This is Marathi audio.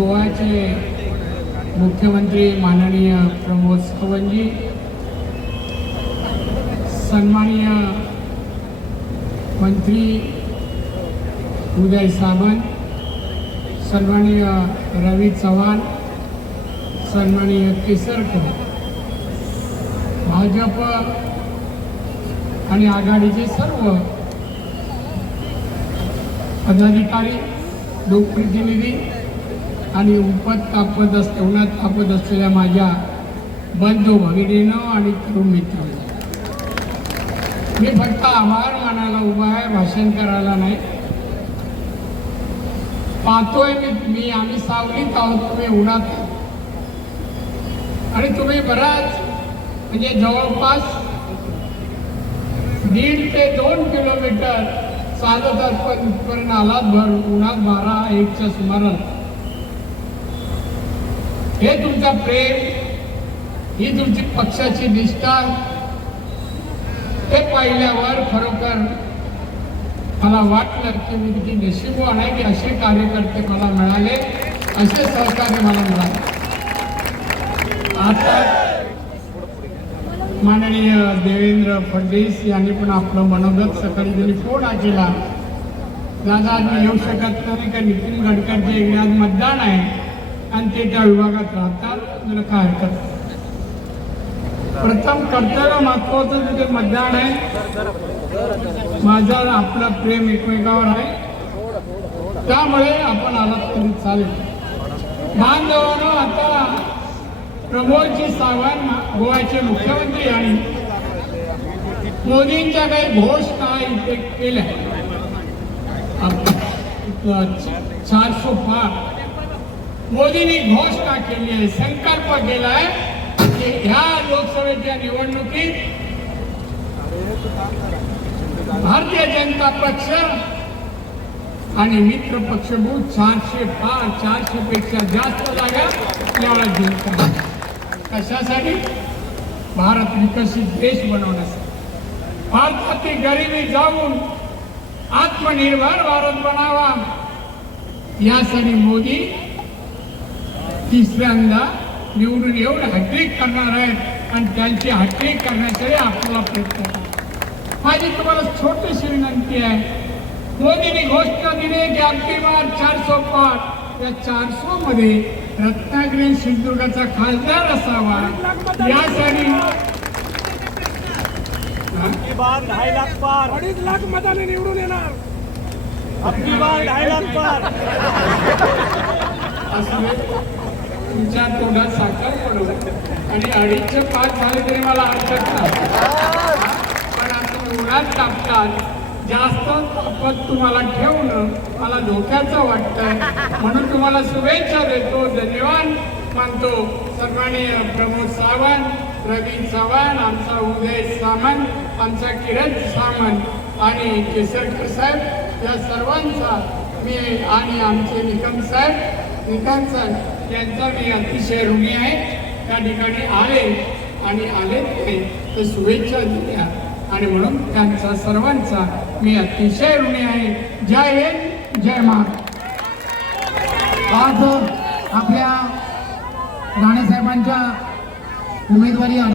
गोव्याचे मुख्यमंत्री माननीय प्रमोद सावंतजी सन्माननीय मंत्री उदय सावंत सन्माननीय रवी चव्हाण सन्माननीय केसरकर भाजप आणि आघाडीचे सर्व पदाधिकारी लोकप्रतिनिधी आणि उपत तापत अस उन्हात तापत असलेल्या माझ्या बंधू भगिनीनं आणि तरुण मित्रांनो. मी फक्त आभार मानायला उभा आहे भाषण करायला नाही. पाहतोय मी मी आम्ही सावलीत आहोत तुम्ही उन्हात आणि तुम्ही बराच म्हणजे जवळपास दीड ते दोन किलोमीटर चालत पण आलात भर उन्हात बारा एकच्या सुमारास हे तुमचं प्रेम ही तुमची पक्षाची निष्ठा हे पाहिल्यावर खरोखर मला वाटलं की मी किती नशीबवान आहे की असे कार्यकर्ते मला मिळाले असे सहकार्य मला मिळाले. आता माननीय देवेंद्र फडणवीस यांनी पण आपलं मनोगत सकाळी त्यांनी फोन केला दादा आज मी येऊ शकत नाही का? नितीन गडकरचे इकडे आज मतदान आहे. आणि ते त्या विभागात राहतात तुला काय हरकत प्रथम कर्तव्य महत्वाचं तिथे मतदान आहे. माझा आपला प्रेम एकमेकावर आहे. त्यामुळे आपण आलात तरी चालेल. बांधवानं आता प्रमोदजी सावंत गोव्याचे मुख्यमंत्री आणि मोदींच्या काही घोषणा इथे केल्या? चारशे पाच मोदींनी घोषणा केली आहे संकल्प केला आहे की ह्या लोकसभेच्या निवडणुकीत भारतीय जनता पक्ष आणि मित्र पक्षभूत सातशे चारशे पाच चारशे पेक्षा जास्त जागा याला जिंकतात कशासाठी? भारत विकसित देश बनवण्यासाठी. भारतातील गरिबी जाऊन आत्मनिर्भर भारत बनावा यासाठी मोदी तिसऱ्यांदा निवडून येऊन हॅट्रिक करणार आहेत आणि त्यांची हॅट्रिक करण्यासाठी आपल्याला प्रयत्न करा माझी तुम्हाला छोटीशी विनंती आहे. मोदींनी घोषणा दिली की अगदी बार चारशे पाच या चारशे मध्ये रत्नागिरी सिंधुदुर्गाचा खासदार असावा. यासाठी अबकी बार ढाई लाख पार. अडीच लाख मताने निवडून येणार. अबकी बार ढाई लाख पार. तुमच्या तोंडात साखर पडू. आणि अडीचशे पाच झाले तरी मला हरकत नाही. पण आता उन्हात टाकतात जास्त पद तुम्हाला ठेवणं मला धोक्याचं वाटतं म्हणून तुम्हाला शुभेच्छा देतो. धन्यवाद मानतो. सन्माननीय प्रमोद सावंत रवी चव्हाण आमचा उदय सामंत आमचा किरण सामंत आणि केसरकर साहेब या सर्वांचा मी आणि आमचे निकम साहेब निकम साहेब त्यांचा मी अतिशय ऋणी आहे. त्या ठिकाणी आले आणि आले ते. तर शुभेच्छा दिल्या. आणि म्हणून त्यांचा सर्वांचा मी अतिशय ऋणी आहे. जय हिंद जय महाराष्ट्र आज आपल्या राणेसाहेबांच्या उमेदवारी